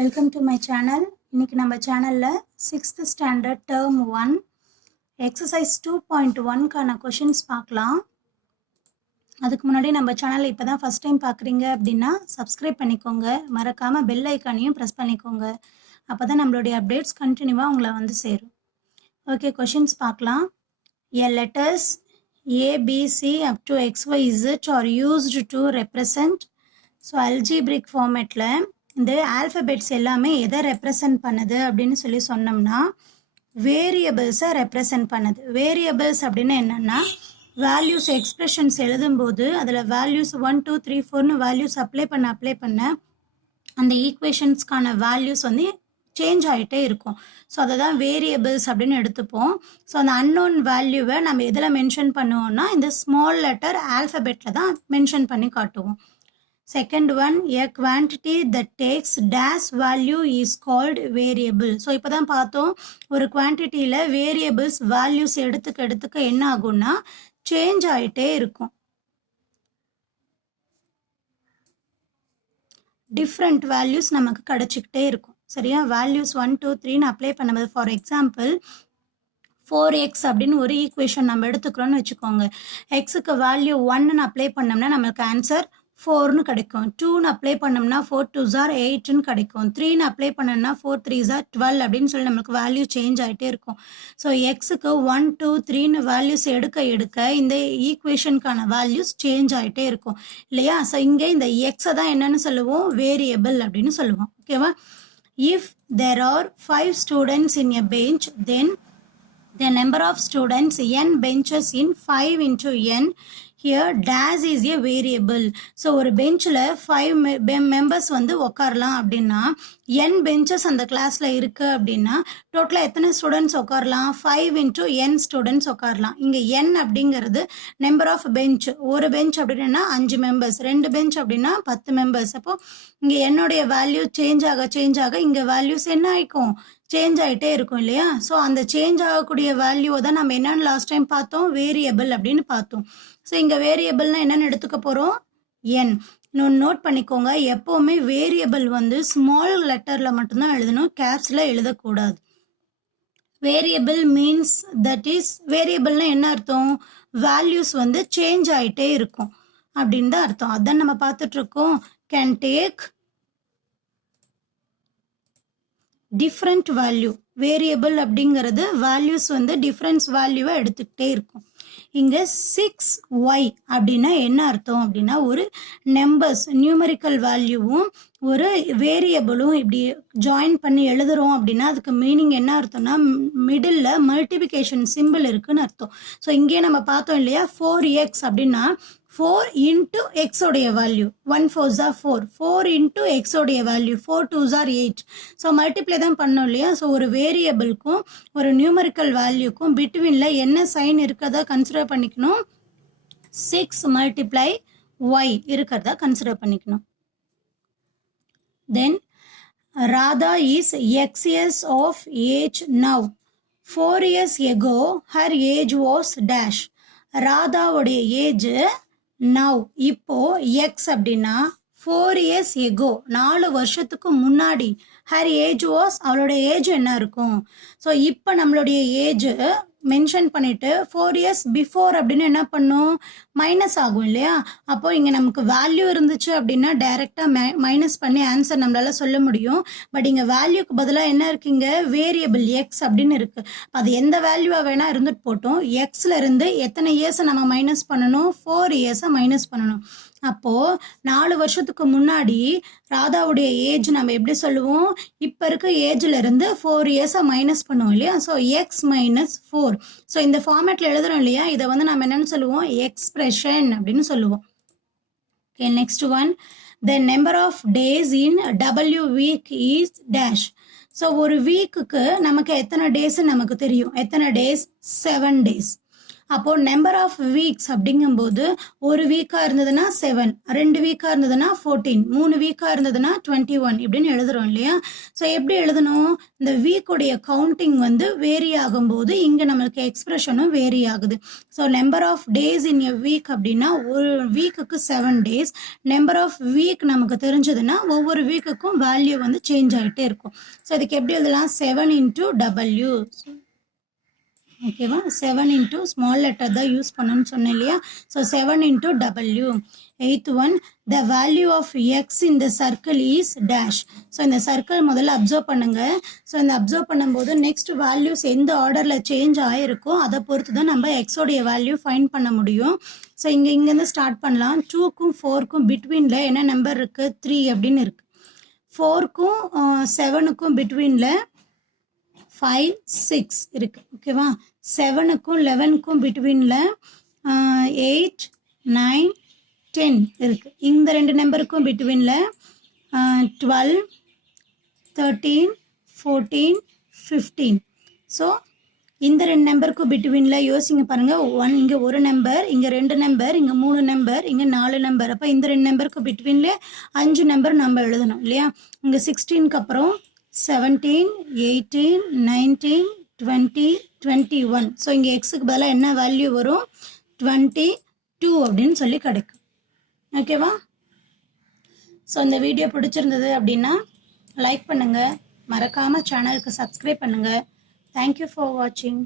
Welcome to my channel. இன்னைக்கு நம்ம சேனலில் 6th ஸ்டாண்டர்ட் டேர்ம் 1 எக்ஸசைஸ் 2.1க்கான கொஷின்ஸ் பார்க்கலாம். அதுக்கு முன்னாடி நம்ம சேனலை இப்போ தான் ஃபஸ்ட் டைம் பார்க்குறீங்க அப்படின்னா சப்ஸ்கிரைப் பண்ணிக்கோங்க. மறக்காமல் பெல் ஐக்கானையும் ப்ரெஸ் பண்ணிக்கோங்க. அப்போ தான் நம்மளுடைய அப்டேட்ஸ் கண்டினியூவாக உங்களை வந்து சேரும். ஓகே, கொஷின்ஸ் பார்க்கலாம். Letters ABC up to XYZ are used to represent. So algebraic ஃபார்மேட்டில் இந்த ஆல்ஃபபெட்ஸ் எல்லாமே எதை ரெப்ரசன்ட் பண்ணுது அப்படின்னு சொல்லி சொன்னோம்னா வேரியபிள்ஸை ரெப்ரசன்ட் பண்ணுது. வேரியபிள்ஸ் அப்படின்னு என்னென்னா வேல்யூஸ் எக்ஸ்பிரஷன்ஸ் எழுதும்போது அதில் வேல்யூஸ் 1 2 3 4ன்னு வேல்யூஸ் அப்ளை பண்ண அந்த ஈக்குவேஷன்ஸ்க்கான வேல்யூஸ் வந்து சேஞ்ச் ஆகிட்டே இருக்கும். ஸோ அதை தான் வேரியபிள்ஸ் அப்படின்னு எடுத்துப்போம். ஸோ அந்த அன்னோன் வேல்யூவை நம்ம எதில் மென்ஷன் பண்ணுவோம்னா இந்த ஸ்மால் லெட்டர் ஆல்ஃபபெட்டில் தான் மென்ஷன் பண்ணி காட்டுவோம். Second one, a quantity that takes dash value is called variable. So இப்போ தான் பார்த்தோம், ஒரு குவான்டிட்டியில் வேரியபிள்ஸ் வேல்யூஸ் எடுத்துக்க என்ன ஆகும்னா சேஞ்ச் ஆகிட்டே இருக்கும். டிஃப்ரெண்ட் வேல்யூஸ் நமக்கு கிடச்சிக்கிட்டே இருக்கும். சரியா, வேல்யூஸ் 1 2 3ன்னு அப்ளை பண்ணும்போது ஃபார் எக்ஸாம்பிள் 4x அப்படின்னு ஒரு ஈக்குவேஷன் நம்ம எடுத்துக்கிறோன்னு வச்சுக்கோங்க. எக்ஸுக்கு வேல்யூ 1ன்னு அப்ளை பண்ணோம்னா நம்மளுக்கு ஆன்சர் 4ன்னு கிடைக்கும். 2ன்னு அப்ளை பண்ணோம்னா 4 2s are 8ன்னு கிடைக்கும். 3ன்னு அப்ளை பண்ணோம்னா 4 3s are 12 அப்படின்னு சொல்லி நம்மளுக்கு வேல்யூ சேஞ்ச் ஆகிட்டே இருக்கும். ஸோ எக்ஸுக்கு 1 2 3ன்னு வேல்யூஸ் எடுக்க இந்த ஈக்குவேஷனுக்கான வேல்யூஸ் சேஞ்ச் ஆகிட்டே இருக்கும் இல்லையா. ஸோ இங்கே இந்த எக்ஸை தான் என்னன்னு சொல்லுவோம், வேரியபிள் அப்படின்னு சொல்லுவோம். ஓகேவா. If there are 5 students in a bench, then the number of students n benches in 5 into n. Here dash is a variable. So ஒரு பெஞ்சில் 5 மெம்பர்ஸ் வந்து உட்காரலாம் அப்படின்னா n பெஞ்சஸ் அந்த கிளாஸில் இருக்குது அப்படின்னா டோட்டலாக எத்தனை ஸ்டூடெண்ட்ஸ் உட்காரலாம், 5 into n ஸ்டூடெண்ட்ஸ் உட்காரலாம். இங்கே n அப்படிங்கிறது நம்பர் ஆஃப் பெஞ்ச். ஒரு பெஞ்ச் அப்படின்னா 5 மெம்பர்ஸ், 2 பெஞ்ச் அப்படின்னா 10 மெம்பர்ஸ். அப்போது இங்கே என்னுடைய வேல்யூ சேஞ்ச் ஆக இங்கே வேல்யூஸ் என்ன ஆகிக்கும், சேஞ்ச் ஆகிட்டே இருக்கும் இல்லையா. ஸோ அந்த சேஞ்ச் ஆகக்கூடிய வேல்யூவை தான் நம்ம என்னென்னு லாஸ்ட் டைம் பார்த்தோம், வேரியபிள் அப்படின்னு பார்த்தோம். ஸோ இங்கே வேரியபிள்னால் என்னென்னு எடுத்துக்க போகிறோம், என். இன்னொன்று நோட் பண்ணிக்கோங்க, எப்போவுமே வேரியபிள் வந்து ஸ்மால் லெட்டரில் மட்டும்தான் எழுதணும், கேப்ஸில் எழுதக்கூடாது. வேரியபிள் மீன்ஸ் தட் இஸ், வேரியபிள்னால் என்ன அர்த்தம், வேல்யூஸ் வந்து சேஞ்ச் ஆகிட்டே இருக்கும் அப்படின்னு தான் அர்த்தம். அதான் நம்ம பார்த்துட்ருக்கோம். Can take different value. Variable அப்படிங்கிறது வேல்யூஸ் வந்து டிஃப்ரென்ஸ் வேல்யூவை எடுத்துக்கிட்டே இருக்கும். இங்கே 6y அப்படின்னா என்ன அர்த்தம் அப்படின்னா ஒரு நம்பர்ஸ் நியூமரிக்கல் வேல்யூவும் ஒரு வேரியபிளும் இப்படி ஜாயின் பண்ணி எழுதுறோம் அப்படின்னா அதுக்கு மீனிங் என்ன அர்த்தம்னா மிடில் மல்டிபிகேஷன் சிம்பிள் இருக்குன்னு அர்த்தம். ஸோ இங்கே நம்ம பார்த்தோம் இல்லையா, 4x அப்படின்னா 4 into x உடைய value, 1 4s are 4, 4 into x உடைய value 4 2s are 8. So multiply தான் பண்ணோம் இல்லையா. ஸோ ஒரு வேரியபிளுக்கும் ஒரு நியூமரிக்கல் வேல்யூக்கும் பிட்வீனில் என்ன சைன் இருக்கிறதா கன்சிடர் பண்ணிக்கணும், 6 multiply y இருக்கிறதா கன்சிடர் பண்ணிக்கணும். தென் Radha is x years of age now. 4 years ago her age was dash. ராதாவுடைய ஏஜ் நவ் இப்போ எக்ஸ் அப்படின்னா 4 years ago 4 வருஷத்துக்கு முன்னாடி ஹர் ஏஜ் வாஸ், அவளுடைய ஏஜ் என்ன இருக்கும். ஸோ இப்போ நம்மளுடைய ஏஜ் மென்ஷன் பண்ணிட்டு 4 years பிஃபோர் அப்படின்னு என்ன பண்ணும், மைனஸ் ஆகும் இல்லையா. அப்போ இங்கே நமக்கு வேல்யூ இருந்துச்சு அப்படின்னா டைரெக்டாக மைனஸ் பண்ணி ஆன்சர் நம்மளால சொல்ல முடியும். பட் இங்கே வேல்யூக்கு பதிலாக என்ன இருக்குங்க, வேரியபிள் எக்ஸ் அப்படின்னு இருக்கு. அது எந்த வேல்யூவாக வேணால் இருந்துட்டு போட்டோம். எக்ஸ்ல இருந்து எத்தனை இயர்ஸை நம்ம மைனஸ் பண்ணணும், 4 yearsஸை மைனஸ் பண்ணணும். அப்போது 4 வருஷத்துக்கு முன்னாடி ராதாவுடைய ஏஜ் நம்ம எப்படி சொல்லுவோம், இப்போ இருக்க ஏஜ்ல இருந்து 4 yearsஸை மைனஸ் பண்ணுவோம் இல்லையா. So X minus 4. ஸோ இந்த ஃபார்மேட்டில் எழுதுறோம் இல்லையா, இதை வந்து நம்ம என்னன்னு சொல்லுவோம், எக்ஸ்பிரஷன் அப்படின்னு சொல்லுவோம். Okay, next one, the number of days in W week is dash. So ஒரு வீக்குக்கு நமக்கு எத்தனை டேஸ் நமக்கு தெரியும், எத்தனை டேஸ், 7 days. அப்போது நம்பர் ஆஃப் வீக்ஸ் அப்படிங்கும்போது ஒரு வீக்காக இருந்ததுன்னா 7, 2 வீக்காக இருந்ததுன்னா 14, 3 வீக்காக இருந்ததுன்னா 21 இப்படின்னு எழுதுறோம் இல்லையா? ஸோ எப்படி எழுதணும்? இந்த வீக்குடைய கவுண்டிங் வந்து வேரி ஆகும்போது இங்கே நம்மளுக்கு எக்ஸ்பிரஷனும் வேரி ஆகுது. So number of days in a week அப்படின்னா ஒரு வீக்குக்கு 7 days. நம்பர் ஆஃப் வீக் நமக்கு தெரிஞ்சதுன்னா ஒவ்வொரு வீக்குக்கும் வேல்யூ வந்து சேஞ்ச் ஆகிட்டே இருக்கும். ஸோ இதுக்கு எப்படி எழுதலாம்? 7 into W. ஓகேவா? 7 into ஸ்மால் லெட்டர் தான் யூஸ் பண்ணணும்னு சொன்னேன் இல்லையா? So 7 into W. 8th one, the value of x in the circle is dash. So இந்த சர்க்கிள் முதல்ல அப்சர்வ் பண்ணுங்க. ஸோ இந்த அப்சர்வ் பண்ணும்போது நெக்ஸ்ட் வேல்யூஸ் எந்த ஆர்டரில் சேஞ்ச் ஆகிருக்கோ அதை பொறுத்து தான் நம்ம எக்ஸோடைய வேல்யூ ஃபைண்ட் பண்ண முடியும். ஸோ இங்கேருந்து ஸ்டார்ட் பண்ணலாம். 2க்கும் 4க்கும் பிட்வீனில் என்ன நம்பர் இருக்குது? 3 அப்படின்னு இருக்குது. 4க்கும் 7க்கும் பிட்வீனில் 5, 6 இருக்குது. ஓகேவா? 7க்கும் 11க்கும் பிட்வீனில் 8, 9, 10 இருக்குது. இந்த ரெண்டு நம்பருக்கும் பிட்வீனில் 12, 13, 14, 15. ஸோ இந்த ரெண்டு நம்பருக்கும் பிட்வீனில் யோசிங்க பாருங்கள். இங்கே ஒரு நம்பர், இங்கே 2 நம்பர், இங்கே 3 நம்பர், இங்கே 4 நம்பர். அப்போ இந்த 2 நம்பருக்கு பிட்வீனில் 5 நம்பர் நம்ம எழுதணும் இல்லையா? இங்கே 16க்கு அப்புறம் 17, 18, 19, 20, 21. ஸோ இங்கே எக்ஸுக்கு பதிலாக என்ன வேல்யூ வரும்? 22 அப்படின்னு சொல்லி கிடைக்கும். ஓகேவா? ஸோ இந்த வீடியோ பிடிச்சிருந்தது அப்படின்னா லைக் பண்ணுங்கள், மறக்காமல் சேனலுக்கு சப்ஸ்கிரைப் பண்ணுங்கள். தேங்க்யூ ஃபார் வாட்சிங்.